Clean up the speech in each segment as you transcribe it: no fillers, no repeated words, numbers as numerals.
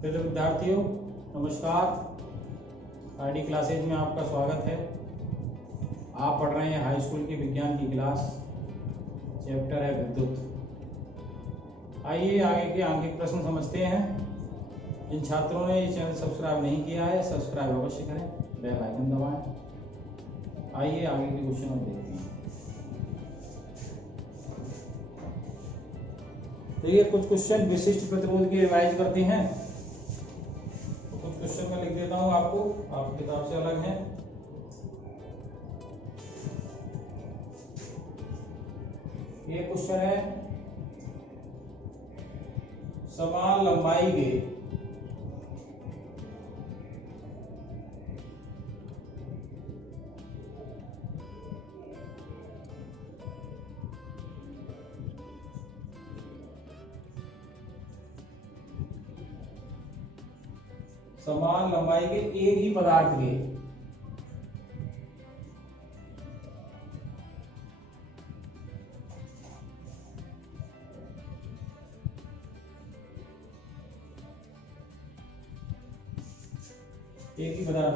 प्रिय विद्यार्थियों, नमस्कार। आईडी क्लासेज में आपका स्वागत है। आप पढ़ रहे हैं हाई स्कूल की विज्ञान की क्लास। चैप्टर है विद्युत। आइए आगे के आंगिक प्रश्न समझते हैं। जिन छात्रों ने ये चैनल सब्सक्राइब नहीं किया है, सब्सक्राइब अवश्य करें, बेल आइकन दबाएं। आइए आगे के क्वेश्चन हम देखते हैं। देखिए, कुछ क्वेश्चन विशिष्ट प्रतिरोध की रिवाइज करते हैं। तो कुछ क्वेश्चन मैं लिख देता हूं आपको, आपकी किताब से अलग है। ये क्वेश्चन है, समान लंबाई के एक ही पदार्थ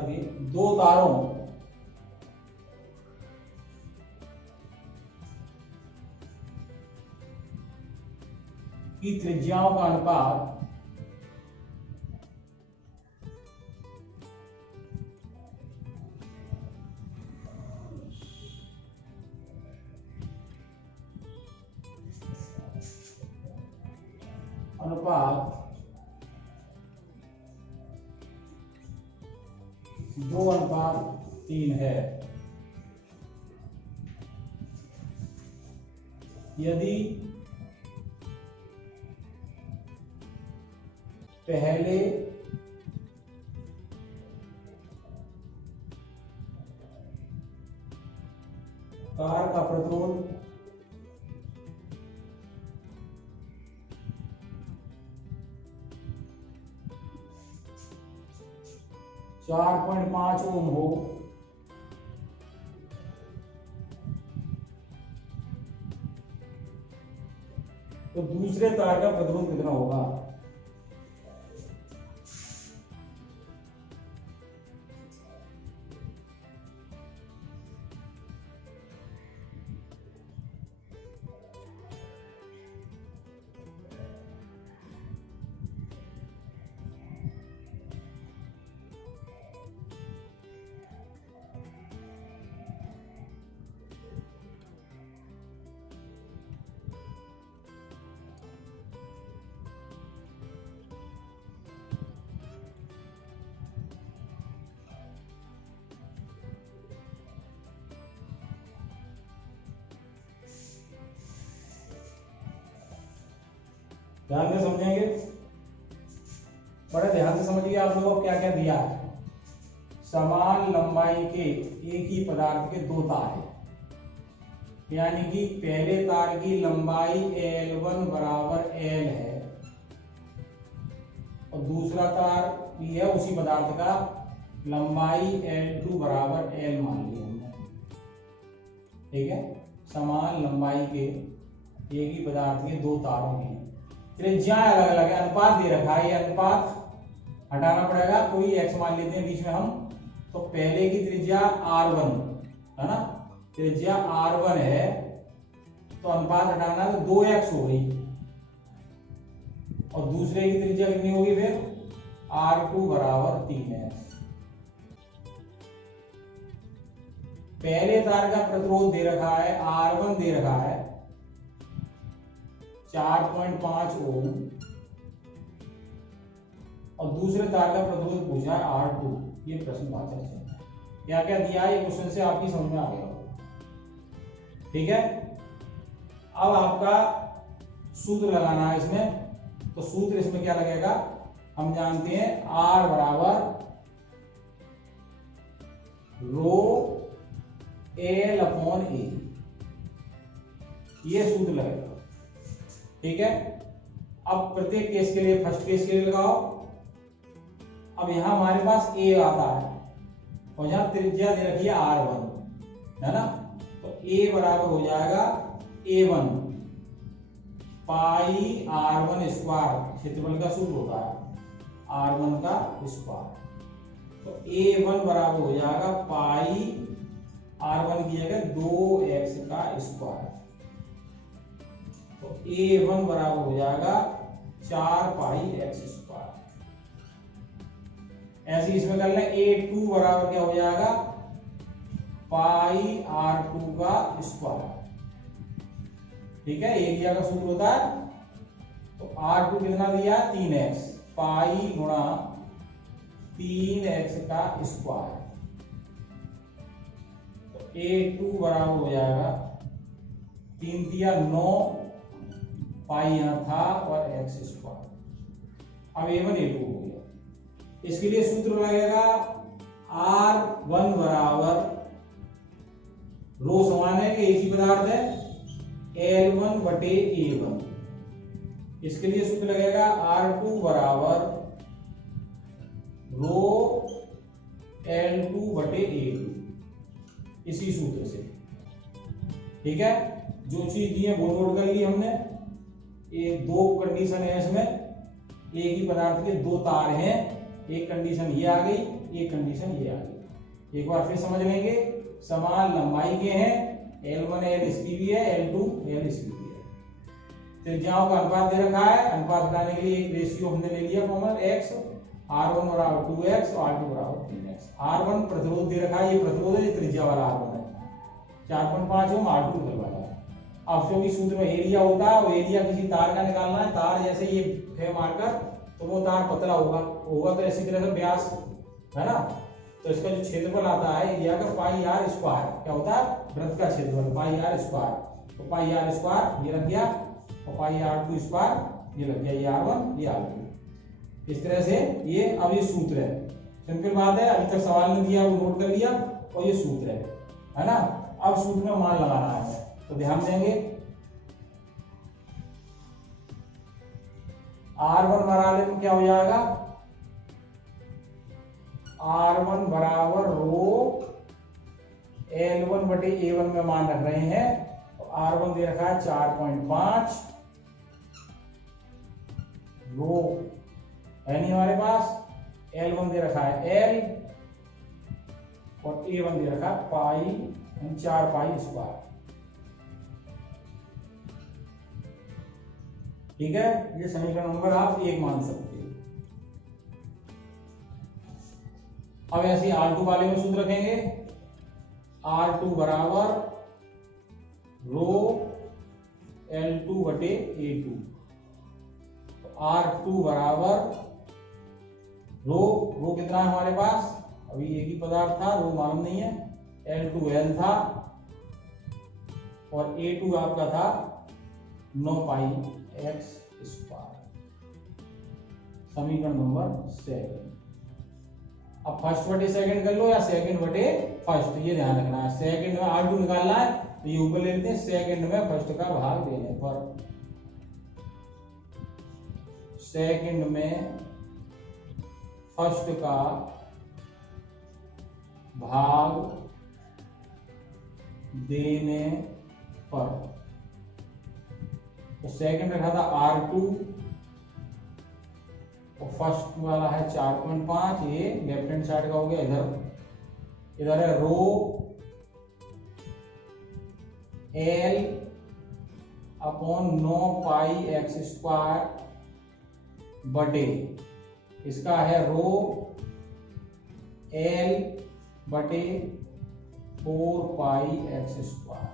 के दो तारों की त्रिज्याओं का अनुपात दो अनुपात 3 है। यदि पहले तार का प्रतिरोध 4.5 ओम हो तो दूसरे तार का प्रतिरोध कितना होगा? ध्यान से समझेंगे, बड़े ध्यान से समझिए। आप लोगों को क्या क्या दिया है? समान लंबाई के एक ही पदार्थ के दो तार हैं, यानी कि पहले तार की लंबाई L1 बराबर L है और दूसरा तार भी है उसी पदार्थ का, लंबाई L2 बराबर L मान लिया हमने। ठीक है, समान लंबाई के एक ही पदार्थ के दो तारों की त्रिज्या अलग अलग है, अनुपात दे रखा है। ये अनुपात हटाना पड़ेगा, कोई x मान लेते हैं बीच में हम। तो पहले की त्रिज्या R1 है ना, त्रिज्या R1 है तो अनुपात हटाना तो 2x हो गई और दूसरे की त्रिज्या कितनी होगी फिर? R2 बराबर 3x। पहले तार का प्रतिरोध दे रखा है, R1 दे रखा है 4.5 ओम और दूसरे तार का प्रतिरोध पूछा है R2। ये प्रश्न वाचक है। क्या क्या दिया है ये क्वेश्चन से आपकी समझ में आ गया। ठीक है, अब आपका सूत्र लगाना है इसमें। तो सूत्र इसमें क्या लगेगा? हम जानते हैं R बराबर रो L अपॉन A, ये सूत्र लगेगा। ठीक है, अब प्रत्येक केस के लिए, फर्स्ट केस के लिए लगाओ। अब यहां हमारे पास A आता है और यहां त्रिज्या दे रखी है R1, है ना। तो A बराबर हो जाएगा A1 पाई R1 स्क्वायर, क्षेत्रफल का सूत्र होता है R1 का स्क्वायर। तो A1 बराबर हो जाएगा पाई R1 की जगह 2x का स्क्वायर। तो A1 बराबर हो जाएगा 4 पाई x स्क्वायर। ऐसे इसमें कर लें A2 बराबर क्या हो जाएगा पाई R2 का स्क्वायर। ठीक है, एरिया का सूत्र होता है। तो R2 कितना दिया 3x, पाई गुणा 3x का स्क्वायर। तो A2 बराबर हो जाएगा 3 दिया 9, पाई यहां था और x स्क्वायर। अब A1 A2 हो गया। इसके लिए सूत्र लगेगा R1 बराबर रो समान है कि एक ही पदार्थ है L1 बटे A1। इसके लिए सूत्र लगेगा R2 बराबर रो L2 बटे A2, इसी सूत्र से। ठीक है, जो चीज दी है वो नोट कर ली हमने। ये दो कंडीशन है इसमें, एक ही पदार्थ के दो तार हैं, एक कंडीशन ये आ गई, एक कंडीशन ये आ गई। एक बार फिर समझ लेंगे, समान लंबाई के हैं, L1 L इसकी भी है, L2 L इसकी भी है। त्रिज्याओं का अनुपात दे रखा है, अनुपात बनाने के लिए एक रेशियो हमने ले लिया कॉमन x, R1 बराबर 2x और R2 बराबर 3x। R1 प्रतिरोध दे रखा है, ये प्रतिरोध है, ये त्रिज्या वाला R1 है, 4.5 ओम, R2 निकल वाला है। अब क्योंकि सूत्र में एरिया होता है, वो एरिया किसी तार का निकालना है। तार जैसे ये है मार्कर, तो वो तार पतला होगा तो ऐसी तरह से व्यास है ना, तो इसका जो क्षेत्रफल आता है एरिया का पाई आर स्क्वायर, क्या होता है वृत्त का क्षेत्रफल पाई आर स्क्वायर। तो पाई आर स्क्वायर ये लग गया और पाई R2 स्क्वायर ये लग गया, ये R1 ये R2। इस तरह से ये अब ये सूत्र है, सिंपल बात है। अभी तक सवाल नहीं दिया वो नोट कर लिया और ये सूत्र है ना। अब सूत्र में मान लगाना है तो ध्यान देंगे। R1 बराबर में क्या हो जाएगा, R1 बराबर रो L1 बटे A1 में मान रख रहे हैं। तो R1 दे रखा है 4.5, रो है नहीं हमारे पास, L1 दे रखा है L और A1 दे रखा है पाई, 4 पाई स्क्वायर। ठीक है, ये समीकरण नंबर आप 1 मान सकते हो। अब ऐसे R2 वाले में सूत्र रखेंगे, R2 बराबर रो L2 बटे A2। तो R2 बराबर रो कितना है हमारे पास, अभी एक ही पदार्थ था, रो मालूम नहीं है, L2 L था और A2 आपका था 9 पाई x स्क्वायर। समीकरण नंबर 7। अब फर्स्ट बटे सेकंड कर लो या सेकंड बटे फर्स्ट, ये ध्यान रखना है। सेकंड में R2 निकालना है तो ये ऊपर ले लेते हैं, सेकंड में फर्स्ट का भाग देने पर, सेकंड में फर्स्ट का भाग देने पर। तो सेकंड रखा था R2 और फर्स्ट वाला है 4.5, ये लेफ्ट हैंड साइड का हो गया। इधर है रो L अपॉन 9 पाई x स्क्वायर बटे, इसका है रो L बटे 4 पाई x स्क्वायर।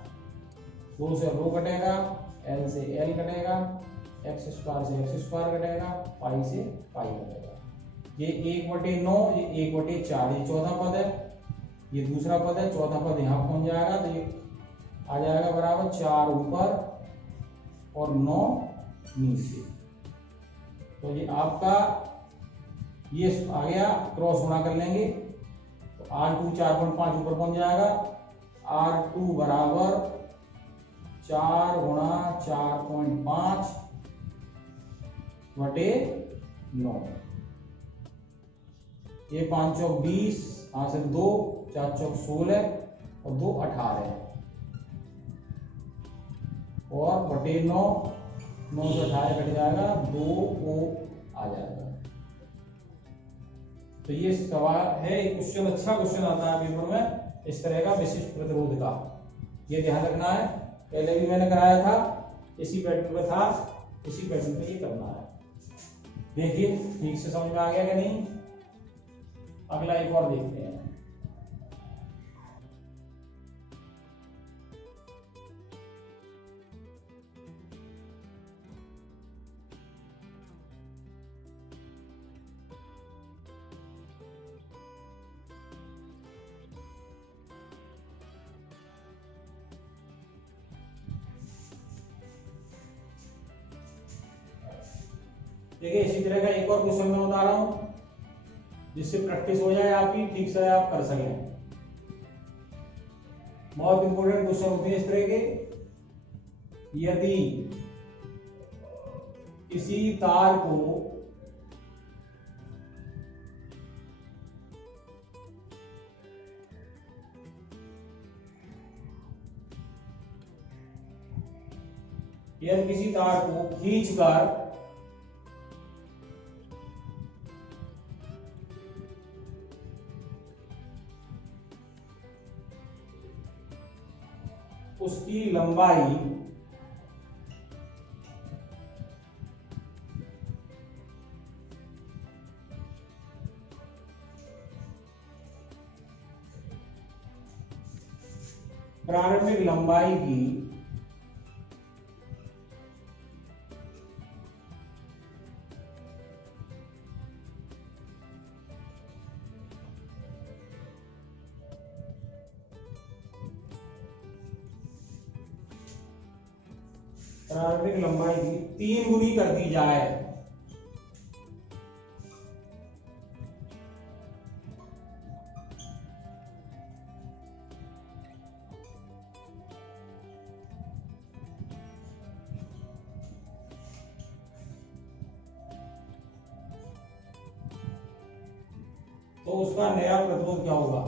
रो से रो कटेगा, L से L कटेगा, x स्क्वायर से x स्क्वायर कटेगा, पाई से पाई कटेगा। ये 1/9, ये 1/4, ये चौथा पद है, ये दूसरा पद है, चौथा पद यहाँ पहुंच जाएगा तो ये आ जाएगा बराबर 4 ऊपर और 9 नीचे। तो ये आपका ये आ गया, क्रॉस गुणा कर लेंगे तो R2 4.5 ऊपर पहुंच जाएगा, R2 बराबर 4 गुणा 4.5 बटे 9। ये 5 चौक 20, यहाँ से 2, 4 चौक 16 और 2 18 और बटे 9 से 18 कट जाएगा, 2 ओ आ जाएगा। तो ये सवाल है, एक क्वेश्चन, अच्छा क्वेश्चन आता है पेपर में इस तरह का, विशिष्ट प्रतिरोध का। ये ध्यान रखना है, पहले भी मैंने कराया था, इसी पैटर्न पे था, इसी पैटर्न पे ये करना है। देखिए ठीक से समझ में आ गया कि नहीं। अगला एक और देखते हैं। देखिए इसी तरह का एक और क्वेश्चन मैं बता रहा हूं, जिससे प्रैक्टिस हो जाए आपकी, ठीक से आप कर सकें। बहुत इंपॉर्टेंट क्वेश्चन होते हैं इस तरह के। यदि किसी तार को खींचकर उसकी लंबाई प्रारंभिक लंबाई की की 3 गुनी कर दी जाए, तो उसका नया प्रतिरोध क्या होगा।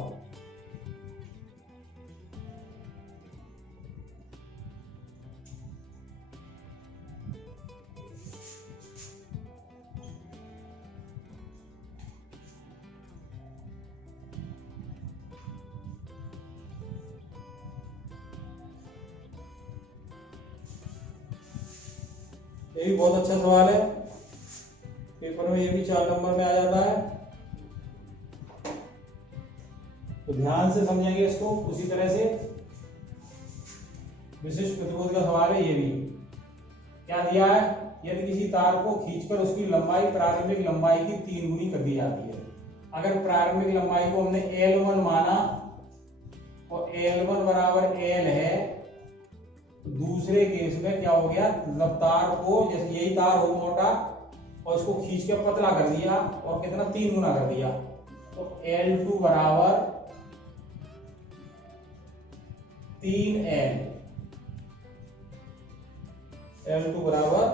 ये भी बहुत अच्छा सवाल है, पेपर में ये भी 4 नंबर में आ जाता है, तो ध्यान से समझेंगे इसको। उसी तरह से विशिष्ट प्रतिरोध का सवाल है ये भी। क्या दिया है, यदि किसी तार को खींचकर उसकी लंबाई प्रारंभिक लंबाई की 3 गुनी कर दी जाती है। अगर प्रारंभिक लंबाई को हमने L1 माना और L1 बराबर L है, दूसरे केस में क्या हो गया, मतलब तार को, जैसे यही तार हो मोटा और इसको खींच के पतला कर दिया और कितना 3 गुना कर दिया, तो L2 बराबर 3L, L2 बराबर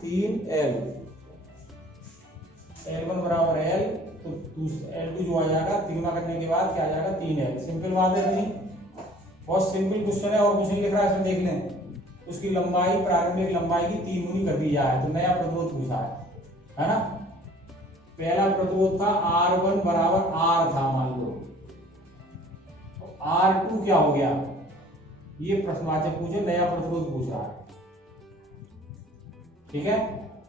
3L, L1 बराबर L, तो L2 जो आ जाएगा 3 गुना करने के बाद क्या आ जाएगा 3L। सिंपल बात है नहीं, बहुत सिंपल क्वेश्चन है और कुछ नहीं लिख रहा है, इसमें देख लें। उसकी लंबाई प्रारंभिक लंबाई की 3 गुनी कर दी जाए, तो नया प्रतिरोध पूछा है ना। पहला प्रतिरोध था R1 बराबर R था, मान लो, तो R2 क्या हो गया, ये प्रश्नवाचक पूछे, नया प्रतिरोध पूछ रहा है, ठीक है।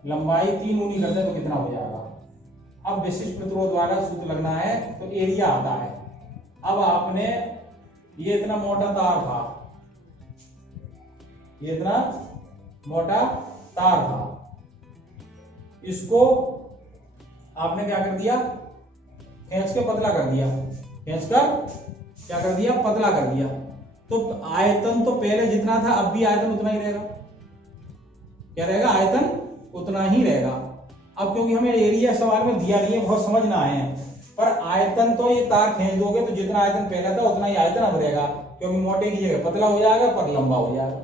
लंबाई 3 गुनी करते तो कितना हो जाएगा। अब विशिष्ट प्रतिरोध वाला सूत्र लगना है, तो एरिया आता है। अब आपने, ये इतना मोटा तार था, ये इतना मोटा तार था, इसको आपने क्या कर दिया, खींच के पतला कर दिया, खींचकर क्या कर दिया, पतला कर दिया। तो आयतन तो पहले जितना था अब भी आयतन उतना ही रहेगा। क्या रहेगा, आयतन उतना ही रहेगा। अब क्योंकि हमें एरिया सवाल में दिया नहीं है, बहुत समझना है, पर आयतन तो ये तार खींच दोगे तो जितना आयतन पहले था उतना ही आयतन अब रहेगा, क्योंकि मोटे की जगह पतला हो जाएगा पर लंबा हो जाएगा।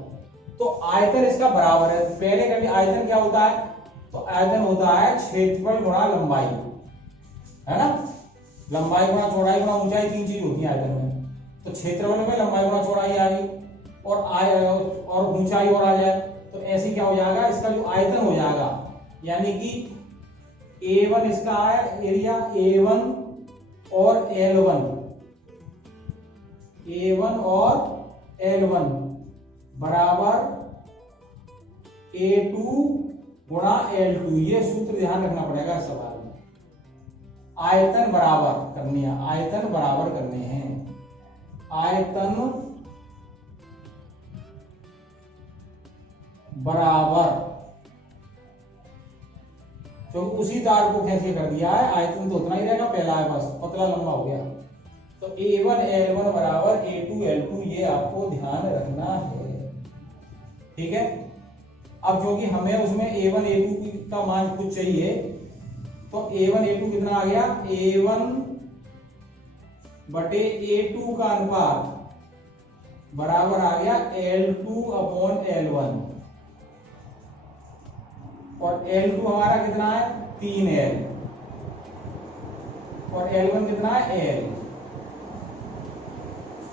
तो आयतन इसका बराबर है। पहले कभी आयतन क्या होता है, तो आयतन होता है क्षेत्रफल गुणा लंबाई, है ना। लंबाई गुणा चौड़ाई गुणा ऊंचाई, 3 चीज होती है आयतन में। तो क्षेत्रफल में लंबाई गुणा चौड़ाई आ गई और ऊंचाई और आ जाए, तो ऐसे क्या हो जाएगा, इसका जो आयतन हो जाएगा, यानी कि A1 इसका है एरिया, A1 और L1, A1 और L1 बराबर A2 गुणा L2। ये सूत्र ध्यान रखना पड़ेगा इस सवाल में। आयतन बराबर करनी है, आयतन बराबर करने हैं, आयतन बराबर, तो उसी तार को खींच के कर दिया है, आयतन तो उतना ही रहेगा, पहला है बस, पतला लंबा हो गया। तो A1 L1 बराबर A2 L2, ये आपको ध्यान रखना है, ठीक है। अब क्योंकि हमें उसमें A1 A2 का मान कुछ चाहिए, तो A1 A2 कितना आ गया, A1 बटे A2 का अनुपात बराबर आ गया L2 अपॉन L1, और L2 हमारा कितना है 3L, और L1 कितना है L।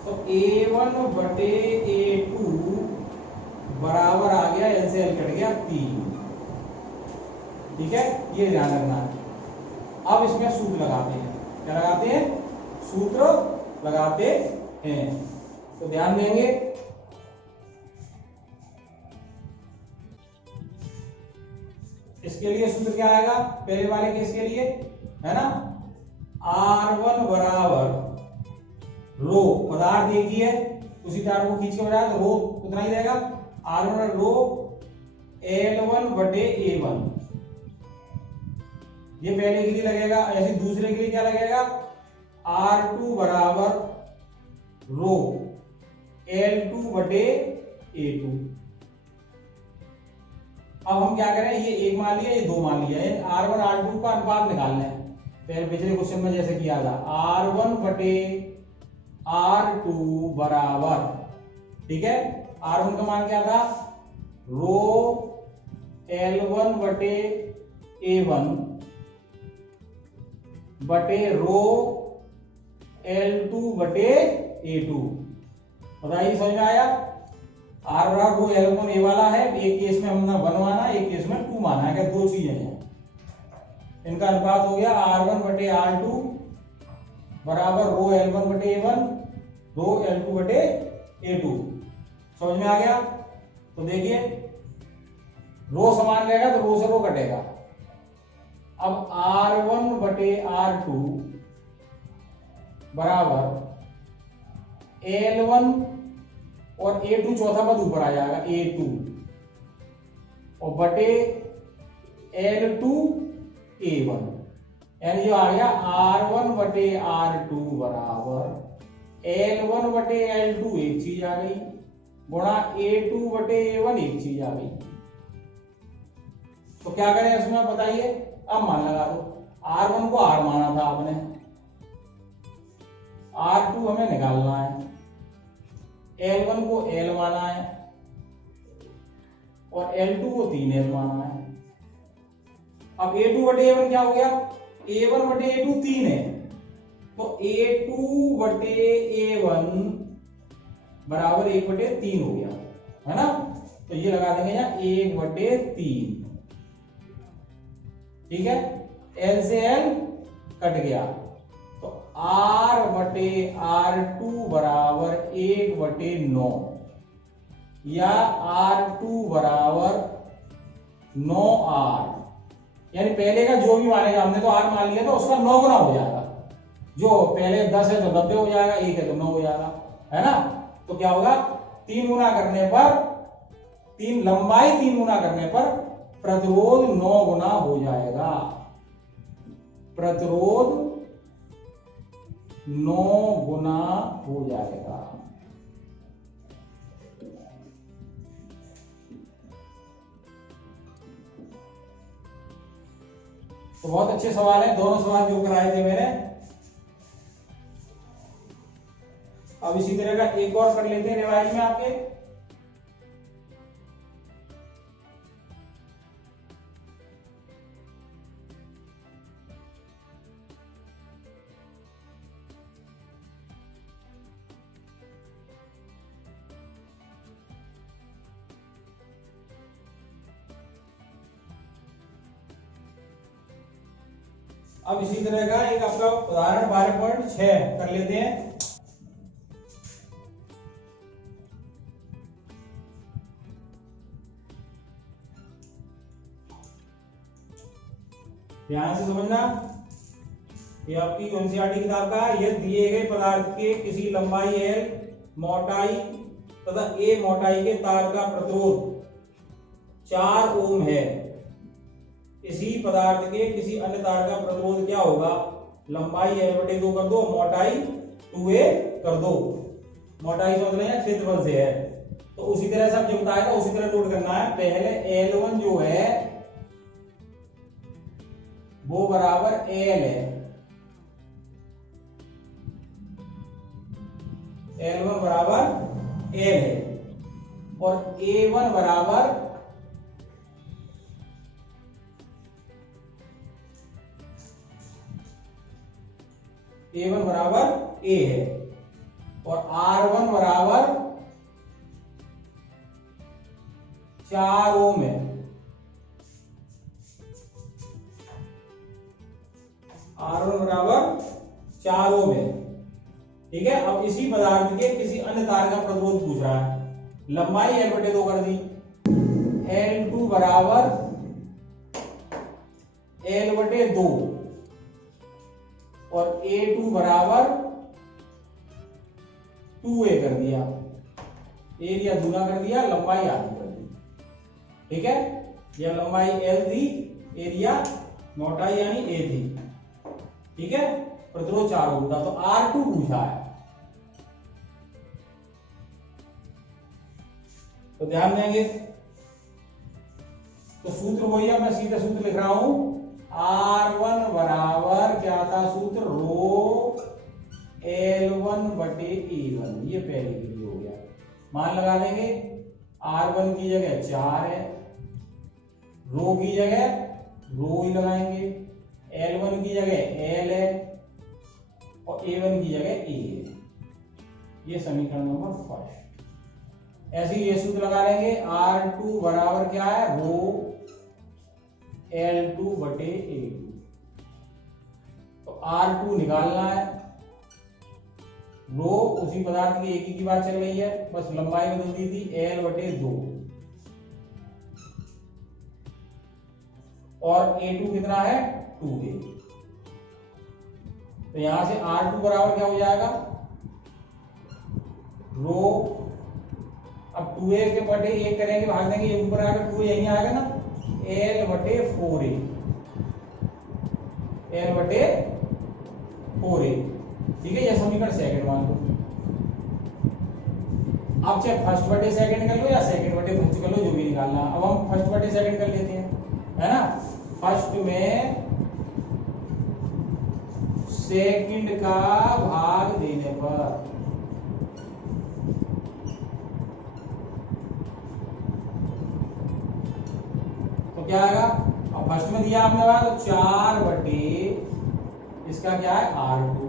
तो A1 बटे A2 बराबर आ गया, L से L कट गया 3, ठीक है, ये ध्यान रखना है। अब इसमें सूत्र लगाते हैं, क्या लगाते हैं, सूत्र लगाते हैं, तो ध्यान देंगे। इसके लिए सूत्र क्या आएगा, पहले वाले केस के लिए, है ना, R1 बराबर रो, पदार्थ एक ही है, उसी तार को खींच के बनाया तो रो उतना ही रहेगा, R1 रो L1 बटे A1, ये पहले के लिए लगेगा। ऐसे दूसरे के लिए क्या लगेगा, R2 बराबर रो L2 बटे A2। अब हम क्या करें, ये एक मान लिया, ये दो मान लिया, R1 R2 का अनुपात निकालना है, पहले पिछले क्वेश्चन में जैसे किया था, R1 बटे R2 बराबर, ठीक है, R1 का मान क्या था, रो L1 बटे A1 बटे रो L2 बटे A2। बताइए समझ में आया। R बराबर रो L1 A वाला है, एक केस में हमने 1 माना, एक केस में 2 माना है, दो चीजें हैं, इनका अनुपात हो गया R1 बटे R2 बराबर रो L1 बटे A1 रो L2 बटे A2। समझ में आ गया। तो देखिए रो समान रहेगा तो रो से रो कटेगा। अब R1 बटे R2 बराबर L1 और A2 चौथा पद ऊपर आ जाएगा A2 और बटे L2 A1, यानी जो आ गया R1 बटे R2 बराबर L1 बटे L2 एक चीज आ गई गुणा A2 बटे A1 एक चीज आ गई। तो क्या करें इसमें बताइए, अब मान लगा दो। R1 को R माना था आपने, R2 हमें निकालना है, L1 को L माना है और L2 को 3L माना है। अब A2 बटे A1 क्या हो गया, A1 बटे A2 3 है, तो A2 बटे A1 बराबर 1 बटे 3 हो गया, है ना। तो ये लगा देंगे यहाँ 1 बटे 3, ठीक है, L से L कट गया, तो R बटे R2 बराबर 1 बटे 9 या R2 बराबर 9R, यानी पहले का जो भी मानेगा, हमने तो R मान लिया था, उसका 9 गुना हो जाएगा। जो पहले 10 है तो 90 हो जाएगा, 1 है तो 9 हो जाएगा, है ना। तो क्या होगा, 3 गुना करने पर, लंबाई 3 गुना करने पर प्रतिरोध 9 गुना हो जाएगा, प्रतिरोध 9 गुना हो जाएगा। तो बहुत अच्छे सवाल है, दोनों सवाल जो कराए थे मैंने। अब इसी तरह का एक और कर लेते हैं रिवाइज में आपके। अब इसी तरह का एक आपका उदाहरण 12.6 कर लेते हैं। ध्यान से समझना, ये आपकी एनसीईआरटी किताब का है। यह दिए गए पदार्थ के किसी लंबाई L, मोटाई तथा A मोटाई के तार का प्रतिरोध 4 ओम है, इसी पदार्थ के किसी अन्य तार का प्रतिरोध क्या होगा? लंबाई L/2 कर दो, मोटाई 2a कर दो। मोटाई समझ रहे हैं, क्षेत्रफल से है। तो उसी तरह से आप जो बताया था उसी तरह नोट करना है। पहले L1 जो है वो बराबर L है, L1 बराबर L है, और A1 बराबर A1 बराबर A है, और R1 बराबर 4 ओम है। R1 बराबर 4 ओम है, ठीक है। अब इसी पदार्थ के किसी अन्य तार का प्रतिरोध पूछ रहा है। लंबाई L/2 कर दी, L2 बराबर L/2 और A2 बराबर 2a कर दिया। एरिया दूना कर दिया, लंबाई आधी कर दी, ठीक है। यह लंबाई L थी, एरिया मोटाई यानी A थी, ठीक है। प्रतिरोध 4 ओम था, तो R2 पूछा है। तो ध्यान देंगे, तो सूत्र वही है, मैं सीधा सूत्र लिख रहा हूं। R1 बराबर क्या था सूत्र? रो L1/A1। ये पहले के लिए हो गया। मान लगा देंगे, R1 की जगह 4 है, रो की जगह रो ही लगाएंगे, L1 की जगह L है और A1 की जगह A है। ये समीकरण नंबर 1। ऐसे ही ये सूत्र लगा लेंगे। R2 बराबर क्या है? रो L2/A2। तो R2 निकालना है। रो उसी पदार्थ की एक ही की बात चल रही है, बस लंबाई बदल दी थी, L/2। और A2 कितना है? 2a। तो यहां से R2 बराबर क्या हो जाएगा? रो, अब 2a के बटे 1 करेंगे, भाग देंगे, ये ऊपर आएगा, 2a यहीं आएगा ना, L/4a। L/4a, ठीक है। यह समीकरण सेकंड मान लो। अब चाहे फर्स्ट बटे सेकंड कर लो या सेकंड बटे फर्स्ट कर लो, जो भी निकालना। अब हम फर्स्ट बटे सेकंड कर लेते हैं, है ना। फर्स्ट में सेकंड का भाग देने पर तो क्या आएगा? अब फर्स्ट में दिया आपने बात, तो 4 बटे इसका क्या है? R2।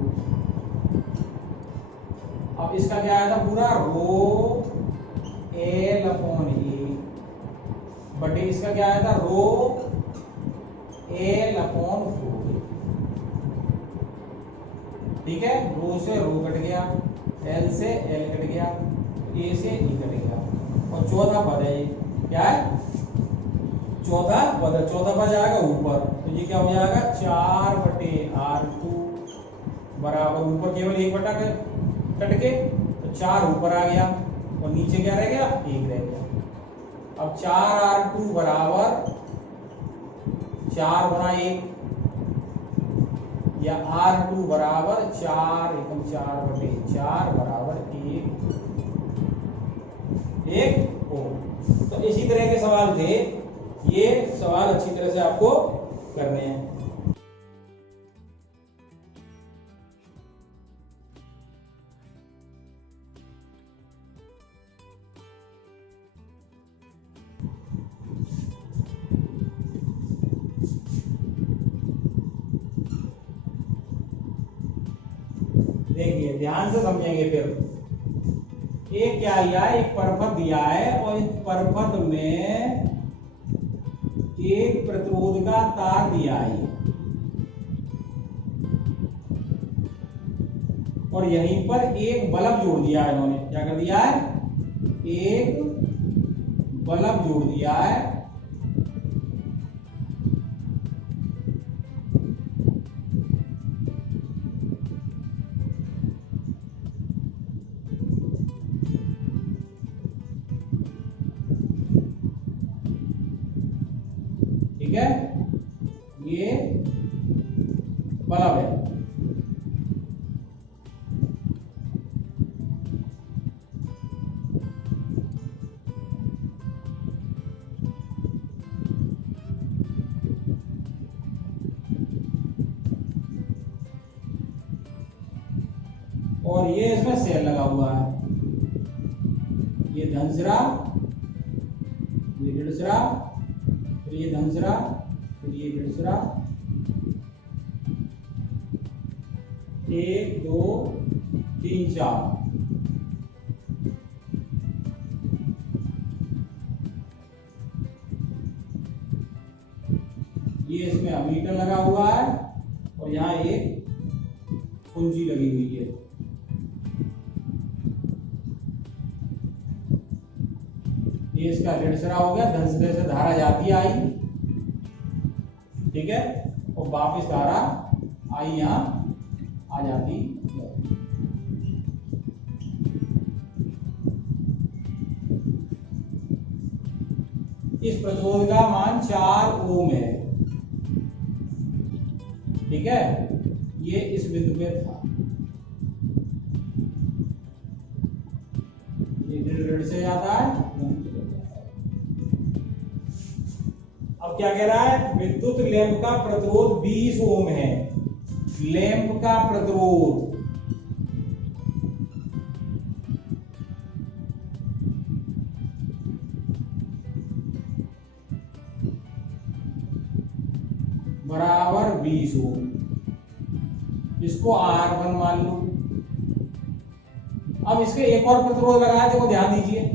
अब इसका क्या आया था पूरा? रो L/A बटे इसका क्या आया था? रो L/4a। ठीक है, रो से रो कट गया, L से L कट गया, A से E कट गया, और चौथा पद है ये, क्या है? चौथा पद जाएगा ऊपर, तो ये क्या हो जाएगा? 4 बटे R2 बराबर, ऊपर केवल 1 बटा कट के, तो 4 ऊपर आ गया और नीचे क्या रह गया? 1 रह गया। अब 4R2 बराबर 4 गुना 1, या R2 बराबर 4 एकम 4 बटे 4 बराबर 1 ओम। तो इसी तरह के सवाल थे, ये सवाल अच्छी तरह से आपको करने हैं। देखिए ध्यान से समझेंगे। फिर एक क्या लिया है? एक परपथ दिया है और इस परपथ में एक प्रतिरोध का तार दिया है। और यहीं पर एक बल्ब जोड़ दिया है इन्होंने। क्या कर दिया है? एक बल्ब जोड़ दिया है। ठीक है, ये बल्ब है। और ये इसमें सेल लगा हुआ है। ये धनसरा, ये ऋणसरा, फिर ये धनसरा, फिर ये ऋणसरा। 1 2 3 4। ये इसमें अमीटर लगा हुआ है और यहाँ एक कुंजी लगी हुई है। ये इसका ऋणसरा हो गया। धनसरे से धारा जाती है आई, ठीक है, और वापस धारा आई यहाँ आ जाती है। इस प्रतिरोध का मान 4 ओम है। ठीक है, ये इस बिंदु पे था। ये ऋण से जाता है। अब क्या कह रहा है? विद्युत लैंप का प्रतिरोध 20 ओम है। लैंप का प्रतिरोध बराबर 20 ओम। इसको R1 मान लो। अब इसके एक और प्रतिरोध लगाया, देखो ध्यान दीजिए।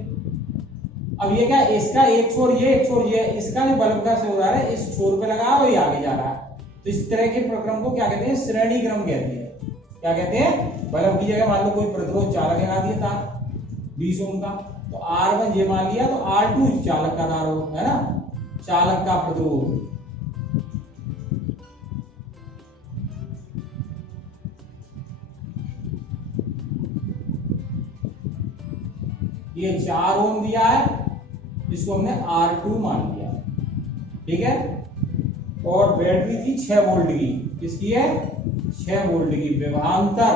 अब ये क्या, इसका एक छोर ये, एक छोर ये, इसका भी बल्ब का छोर आ रहा है, इस छोर पे लगा और ये आगे जा रहा है। तो इस तरह के प्रक्रम को क्या कहते हैं? श्रेणी क्रम कहते हैं। क्या कहते हैं? बल्ब की जगह मान लो कोई प्रतिरोध चालक लगा दिया तार 20 ओम का, तो R1 ये मान लिया, तो R2 चालक का तार हो, है ना, चालक का प्रतिरोध। ये 4 ओम दिया है, इसको हमने R2 मान लिया। ठीक है, और बैटरी थी 6 वोल्ट की। किसकी है? 6 वोल्ट की। विभवांतर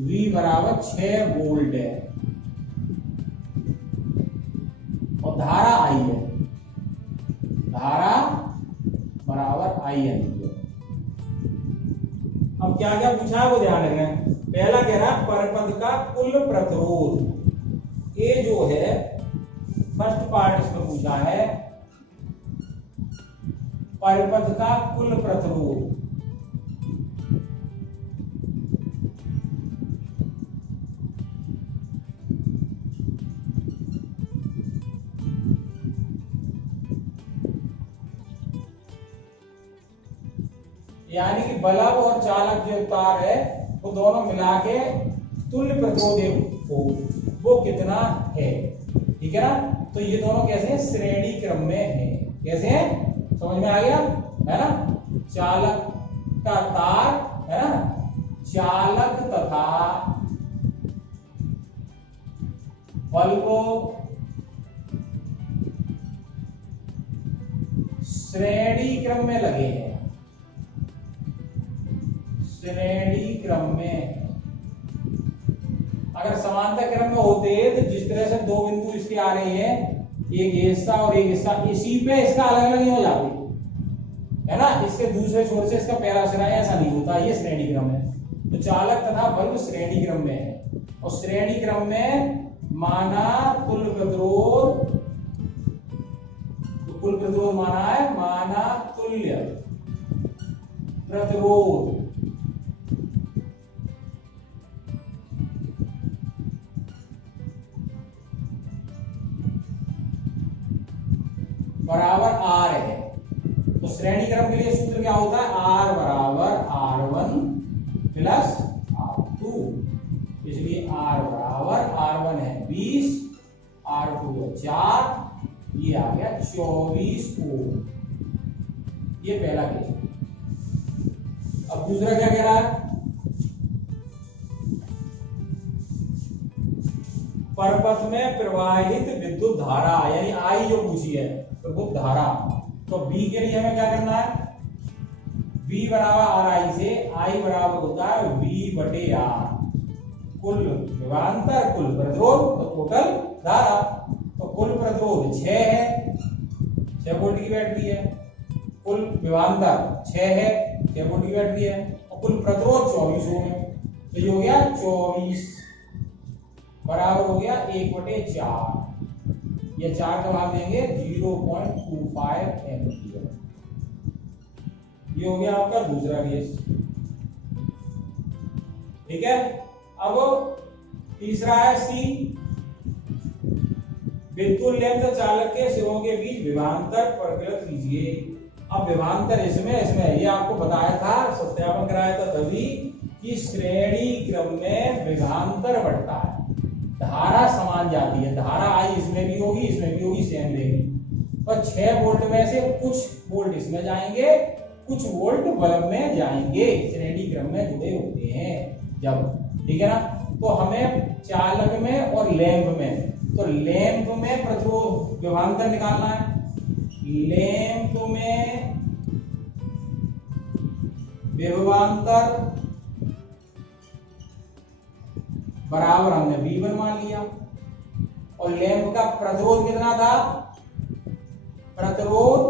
V बराबर 6 वोल्ट है और धारा I है। धारा बराबर I है। अब क्या क्या पूछा है वो ध्यान रखना। पहला कह रहा है परिपथ का कुल प्रतिरोध। ये जो है फर्स्ट पार्ट इसमें पूछा है, परिपथ का कुल प्रतिरोध। यानी कि बल्ब और चालक जो तार है वो दोनों मिला के तुल्य प्रतिरोध हो, वो कितना है। ठीक है ना, तो ये दोनों कैसे हैं? श्रेणी क्रम में है। कैसे हैं? समझ में आ गया है ना। चालक का तार है ना, चालक तथा बल्ब श्रेणी क्रम में लगे हैं। श्रेणी क्रम में। अगर समांतर क्रम में होते तो जिस तरह से दो बिंदु इसके आ रहे हैं, एक हिस्सा और एक हिस्सा, इसी पे इसका अलग अलग नहीं हो जाते, है ना। इसके दूसरे छोर से इसका पहला सिरा ऐसा नहीं होता। ये श्रेणी क्रम है। तो चालक तथा बल्ब श्रेणी क्रम में है और श्रेणी क्रम में माना तुल्य प्रतिरोध। तो कुल प्रतिरोध माना है, माना तुल्य प्रतिरोध बराबर R है। श्रेणी क्रम के लिए सूत्र क्या होता है, R बराबर R1 प्लस R2, इसलिए R बराबर R1 है 20, R2 है 4, ये आ गया 24 ओम। ये पहला केस। अब दूसरा क्या कह रहा है, परपथ में प्रवाहित विद्युत धारा, यानी आई जो पूछी है विद्युत धारा, तो बी के लिए हमें क्या करना है, V बराबर आर आई से I बराबर होता है V बटे R, कुल विभवांतर कुल प्रतिरोध तो टोटल धारा, तो कुल प्रतिरोध 6 है, 6 वोल्ट की बैटरी है, कुल विभवांतर 6 है, 6 वोल्ट की बैटरी है, और कुल प्रतिरोध 24 ओम है, तो ये हो गया 24 बराबर हो गया 1/4, ये 4 का भाग देंगे 0.25 एम्पीयर। ये हो गया आपका दूसरा केस, ठीक है। अब तीसरा है सी, विद्युत लेंथ चालक के सिरों के बीच विभवांतर परिकलित कीजिए। अब विभवांतर इसमें ये आपको बताया था, सत्यापन कराया था तभी कि श्रेणी क्रम में विभवांतर बढ़ता है, धारा समान जाती है, धारा आई इसमें भी होगी इसमें भी होगी, सेम रहेगी, पर 6 वोल्ट में से कुछ वोल्ट इसमें जाएंगे, कुछ वोल्ट बल्ब में जाएंगे, श्रेणी क्रम में जुड़े होते हैं जब, ठीक है ना। तो हमें चालक में और लैंप में, तो लैंप में प्रतिरोध विभवांतर निकालना है, लैंप में विभवांतर बराबर हमने V1 मान लिया, और लैंप का प्रतिरोध कितना था, प्रतिरोध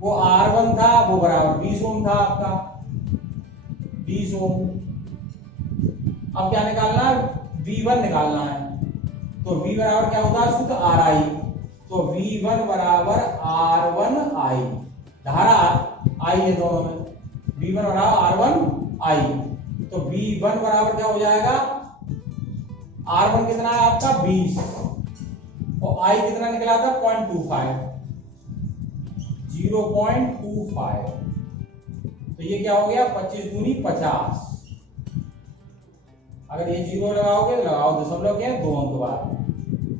वो R1 था, वो बराबर 20 ओम था आपका, 20 ओम। अब क्या निकालना है, V1 निकालना है, तो V बराबर क्या होता है सूत्र RI, तो V1 बराबर R1I, धारा I है दोनों में, V1 बराबर R1I, तो V1 बराबर क्या हो जाएगा, R1 कितना है आपका 20, और I कितना निकला था 0.25, तो ये क्या हो गया 25 दूनी 50, अगर ये 0 लगाओगे लगाओ दशमलव के 2 अंक बाद,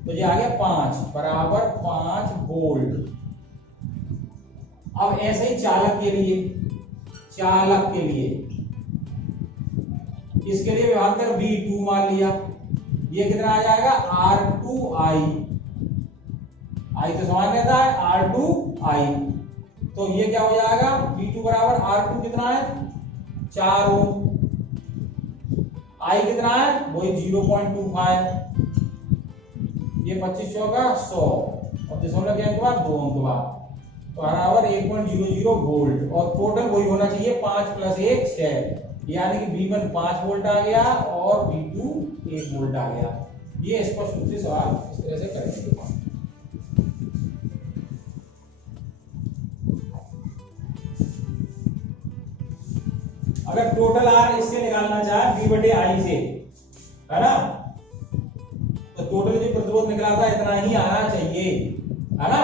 तो ये आ गया 5 बराबर 5 वोल्ट। अब ऐसे ही चालक के लिए, चालक के लिए इसके लिए विभवांतर V2 मान लिया, ये कितना आ जाएगा R2I, I तो समान रहता है R2I, तो ये क्या हो जाएगा V2 बराबर R2 कितना है 4 ओम, I कितना है वही 0.25, ये 25 चौका 100 और दशमलव के अंक बाद 2 अंक बाद, तो बराबर 1.00 वोल्ट, और टोटल वही होना चाहिए 5 + 1 6, यानी कि V1 5 वोल्ट आ गया और V2 1 वोल्ट आ गया। ये स्पष्ट रूप से सवाल इस तरह से करेंगे। अगर टोटल R इससे निकालना चाहे V/I से, है ना, तो टोटल जो प्रतिरोध निकला था इतना ही आना चाहिए, है ना।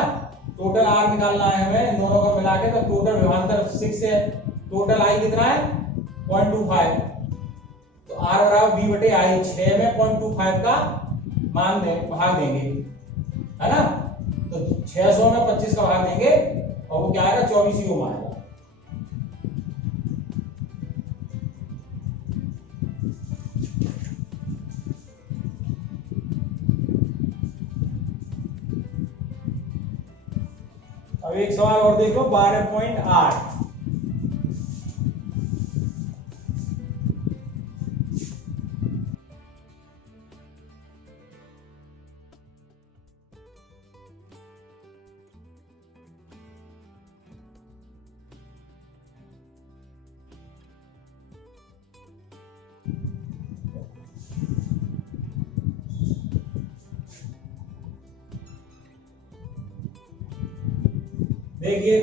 टोटल R निकालना है हमें, इन दोनों को मिला के, तो टोटल विभवांतर 6 है, टोटल I कितना है 0.25, तो R बराबर V/I, 6 में 0.25 का मान भाग देंगे, है ना, तो 600 में 25 का भाग देंगे और वो क्या आएगा 24 ओम आएगा। अब एक सवाल और देख लो 12.8, देखिए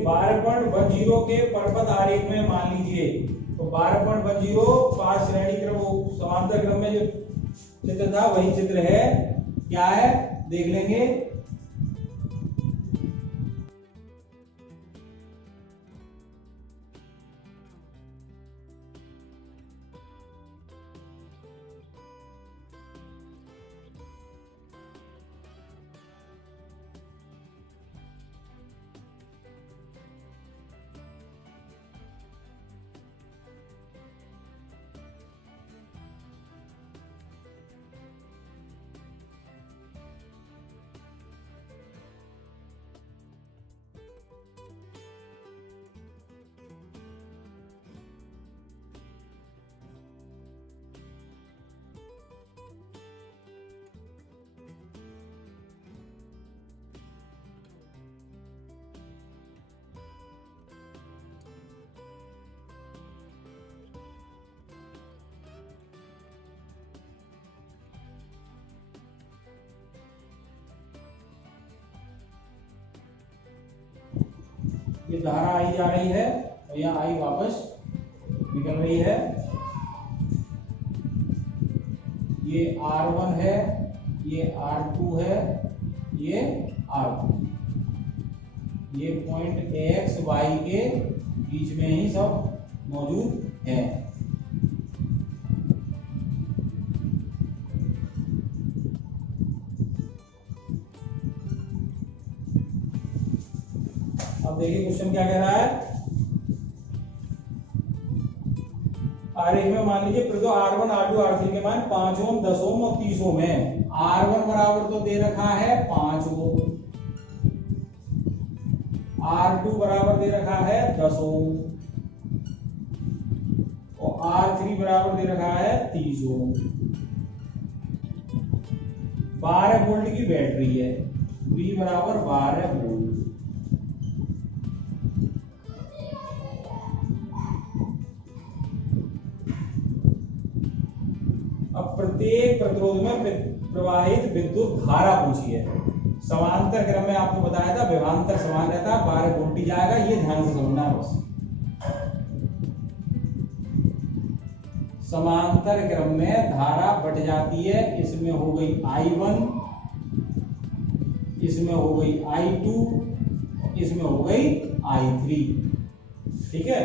12.10 के परपथ आरेख में मान लीजिए, तो 12.10 पांच श्रेणी क्रम समांतर क्रम में जो चित्र था वही चित्र है। क्या है देख लेंगे। ये धारा आई जा रही है और यहाँ आई वापस निकल रही है। ये R1 है, ये R2 है, ये R2। ये पॉइंट X Y के बीच में ही सब मौजूद है। अब देखिए क्वेश्चन क्या कह रहा है। आरेख में मान लीजिए प्रदो R1, R2, R3 के मान 5 ओम, 10 ओम और 30 ओम है। R1 बराबर तो दे रखा है 5 ओम, R2 बराबर दे रखा है 10 ओम और R3 बराबर दे रखा है 30 ओम। 12 वोल्ट की बैटरी है, V बराबर 12 वोल्ट। अब प्रत्येक प्रतिरोध में प्रवाहित विद्युत धारा पूछी है। समांतर क्रम में आपको बताया था विभवांतर समान रहता है, 12 वोल्ट ही जाएगा। ये ध्यान से समझना बस। समांतर क्रम में धारा बट जाती है। इसमें हो गई I1, इसमें हो गई I2, इसमें हो गई I3। ठीक है।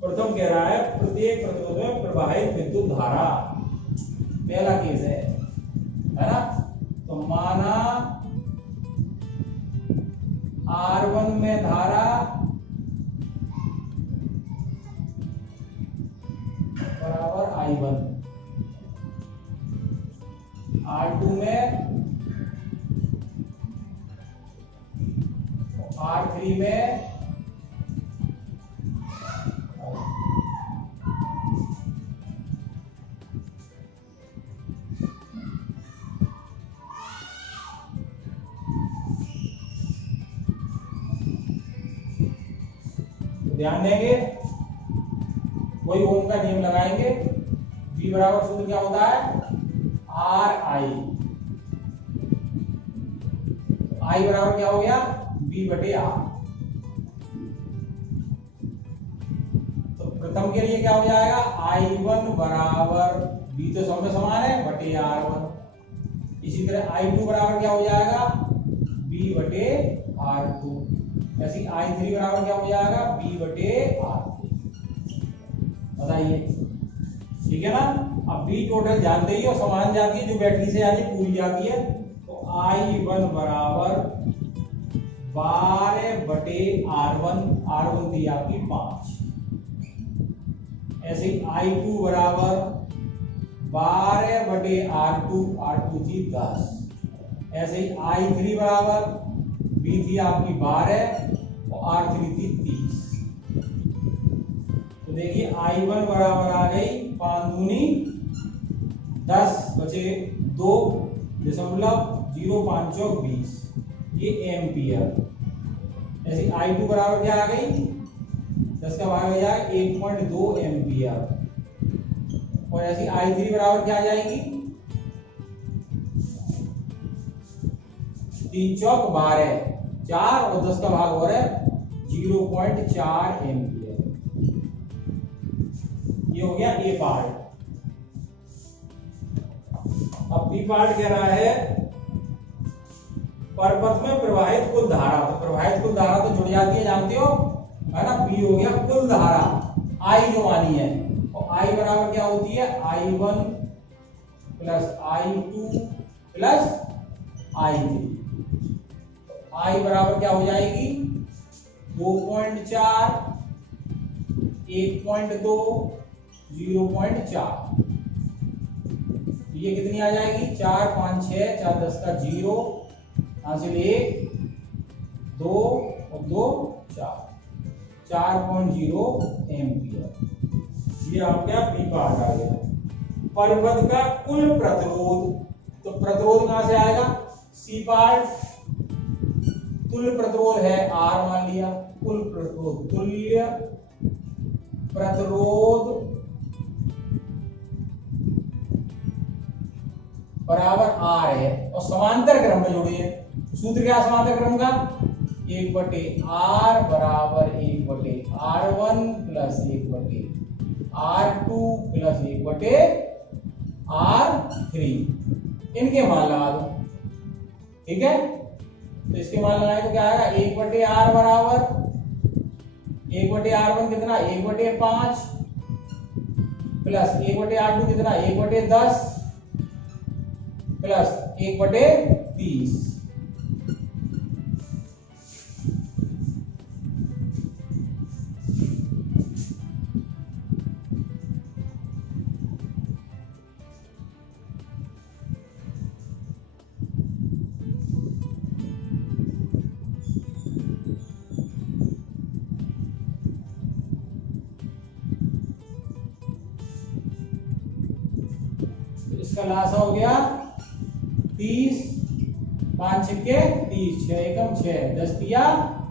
प्रथम कह रहा है प्रत्येक प्रतिरोध में प्रवाहित विद्युत धारा। पहला केस है ना। तो माना R1 में धारा बराबर I1, R2 में, R3 में ध्यान देंगे, कोई ओम का नियम लगाएंगे। V बराबर सूत्र क्या होता है RI। I बराबर क्या हो गया V बटे R। तो प्रथम के लिए क्या हो जाएगा I1 बराबर V तो सब में समान है बटे R1। इसी तरह I2 बराबर क्या हो जाएगा B बटे R2। ऐसे I3 बराबर क्या हो जाएगा B बटे R3। बताइए ठीक है ना। अब B टोटल जानते ही हो, समान जाती है, जो बैटरी से आती है पूरी जाती है। तो I1 बराबर 12 बटे R1, R1 थी आपकी 5। ऐसे ही I2 बराबर 12 बटे R2, R2 थी 10। ऐसे ही I3 बराबर B थी आपकी 12 और R3 थी 30। तो देखिए I1 बराबर आ गई 5 दूनी 10 बचे 2.05 चौक 20, ये एम्पियर। ऐसे I2 बराबर क्या आ गई 10 का भाग हो जाएगा 1.2 एम्पियर। और ऐसी I3 बराबर क्या आ जाएगी 3 चौक 12, 4 और 10 का भाग हो रहा है 0.4 एम्पियर। ये हो गया ए पार्ट। अब पार्ट कह रहा है परपथ में प्रवाहित कुल धारा। तो प्रवाहित कुल धारा तो जुड़ जाती है, जानते हो, है ना। पी हो गया कुल धारा, आई जो मानी है, और आई बराबर क्या होती है, I1 plus I2 plus I3। आई बराबर क्या हो जाएगी, 2.4, 1.2, 0.4। ये कितनी आ जाएगी, 4 5 6 4 10 का 0, हासिल 1 2 और 2 4, 4.0 एम्पियर। ये आपका पी पार्ट आ गया। परिपथ का कुल प्रतिरोध, तो प्रतिरोध कहां से आएगा, सी पार्ट। तुल्य प्रतिरोध है R मान लिया, कुल प्रतिरोध, तुल्य प्रतिरोध बराबर R है, और समांतर क्रम में जोड़िए। सूत्र क्या समांतर क्रम का, 1/R बराबर 1/R1 plus 1/R2 plus 1/R3। इनके मान लगा दो, ठीक है। तो इसके मान लगाए तो क्या आएगा, 1/R बराबर 1/R1 कितना, 1/5 प्लस 1/R2 कितना, 1/10 प्लस 1/30। इसका लासा हो गया 30, 5 छक्के 30, 6 एकम 6, 10 तिया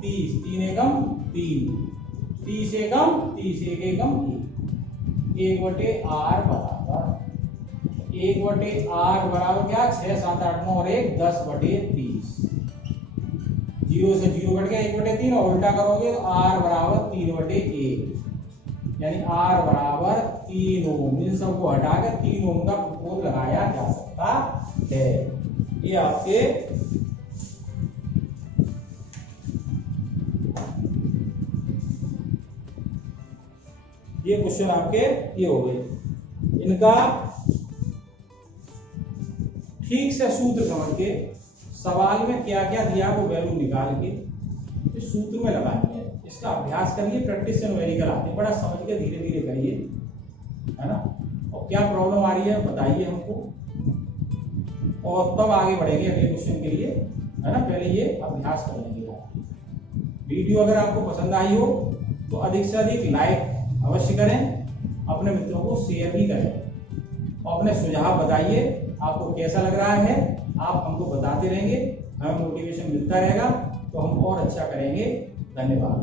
30, 3 एकम 3, 30 एकम 30, 1 एकम 1/R बराबर 1/R बराबर क्या, 6 7 8 9 और 1 10/30। 0 से 0 कट गया, 1/3, और उल्टा करोगे तो R बराबर 3/1, यानी R बराबर 3 ओम। इन सबको हटाकर 3 ओम का प्रतिरोध लगाया जा सकता है। ये आपके ये क्वेश्चन आपके ये हो गए। इनका ठीक से सूत्र समझ के सवाल में क्या क्या दिया वो वैल्यू निकाल के इस सूत्र में लगानी है। इसका अभ्यास करिए, प्रैक्टिस से न्यूमेरिकल आते, बड़ा समझ के धीरे धीरे करिए, है ना। और क्या प्रॉब्लम आ रही है बताइए हमको, और तब आगे बढ़ेंगे अगले क्वेश्चन के लिए, है ना। पहले ये अभ्यास कर लेंगे। वीडियो अगर आपको पसंद आई हो तो अधिक से अधिक लाइक अवश्य करें, अपने मित्रों को शेयर भी करें, और अपने सुझाव बताइए आपको कैसा लग रहा है। आप हमको बताते रहेंगे, हमें मोटिवेशन मिलता रहेगा, तो हम और अच्छा करेंगे। धन्यवाद।